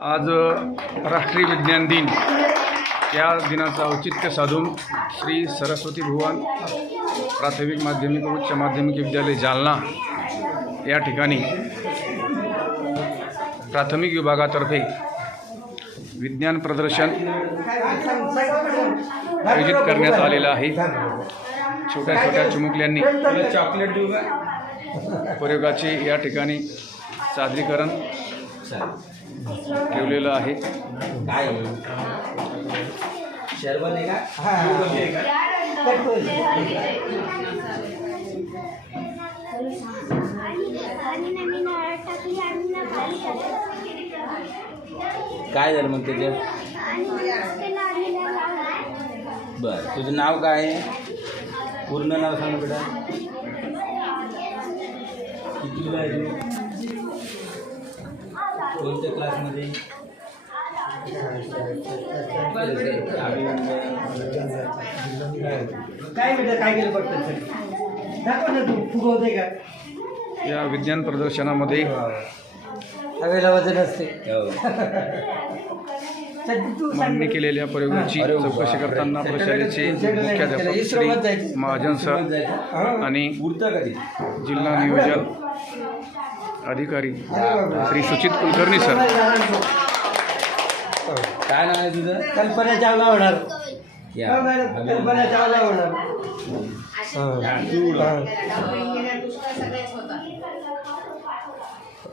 आज राष्ट्रीय विज्ञान दिन या दिनाचं औचित्य साधून श्री सरस्वती भुवन प्राथमिक माध्यमिक व उच्च माध्यमिक विद्यालय जालना या ठिकाणी प्राथमिक विभागातर्फे विज्ञान प्रदर्शन आयोजित करण्यात आलेलं आहे। छोट्या छोट्या चिमुकल्यांनी चॉकलेट प्रयोगाचे या ठिकाणी सादरीकरण ठेवलेलं आहे। काय झालं मग त्याचं? बरं, तुझं नाव काय आहे? पूर्ण नाव सांग बेटा। कितवीला आहे तू? कोणत्या क्लासमध्ये? काय बेटा काय केलं पडतं दाखव ना तू फुगवते का? या विज्ञान प्रदर्शनामध्ये हवेला वजन असते। मांडणी केलेल्या प्रयोगाची चौकशी करताना प्रशालेचे मुख्याध्यापक श्री महाजन सर आणि जिल्हा नियोजन अधिकारी श्री सुचित कुलकर्णी सर। काय नाव आहे तुझं? कल्पना चावला होणार। या कल्पना चावला होणार।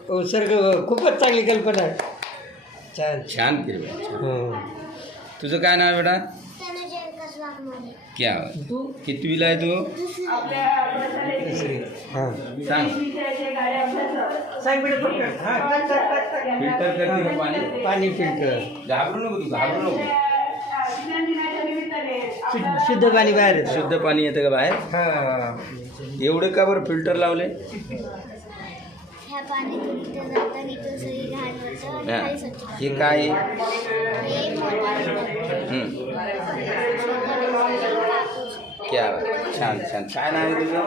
हो सर, खूपच चांगली कल्पना आहे। छान छान केलं। तुझं काय नाव आहे बेटा? क्या कितवीला आहे तू? सांग। सांग बेटा फिल्टर करते का पाणी? पाणी फिल्टर घाबरू नको, तू घाबरू नको। शुद्ध पाणी बाहेर येतं। शुद्ध पाणी येतं का बाहेर? हां, एवढे का बरं फिल्टर लावले? ह्या पाण्यातून इथं जातं, इथं सगळी घाण होतं, हां. खाली स्वच्छ. हे काय आहे? हे मोटर. क्या बात. छान छान। काय नाव आहे तुझं?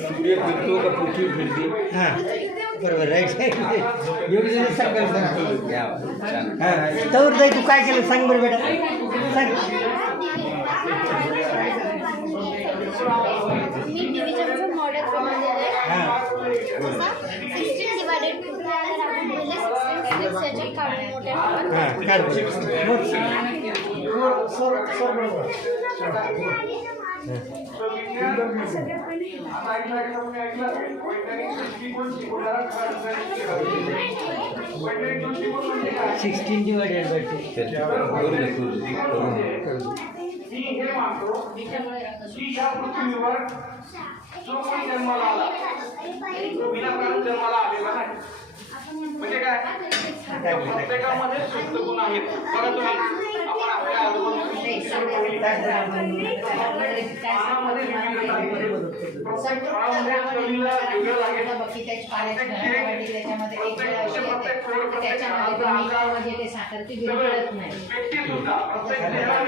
सूर्य फिरतो का पृथ्वी फिरते? हां बरोबर राईट। एवढी सांगाल क्या बात. छान. हां तर ताई तू काय केलं सांग बरं बेटा सांग। मी डिव्हिजनचं मॉडेल बनवलेलं आहे। हां 16 डिवायडेड 2 अगर आपण पहिले 16 स्टेप्स याच्यात काढून मोठ्या हां काढ सिक्स्टीन डिवायडेड बाय म्हणजे काय प्रत्येकामध्ये सुप्त गुण आहेत। बघा तुम्ही आपण आपल्या त्याच्यामध्ये साखर ती विरघळत नाही।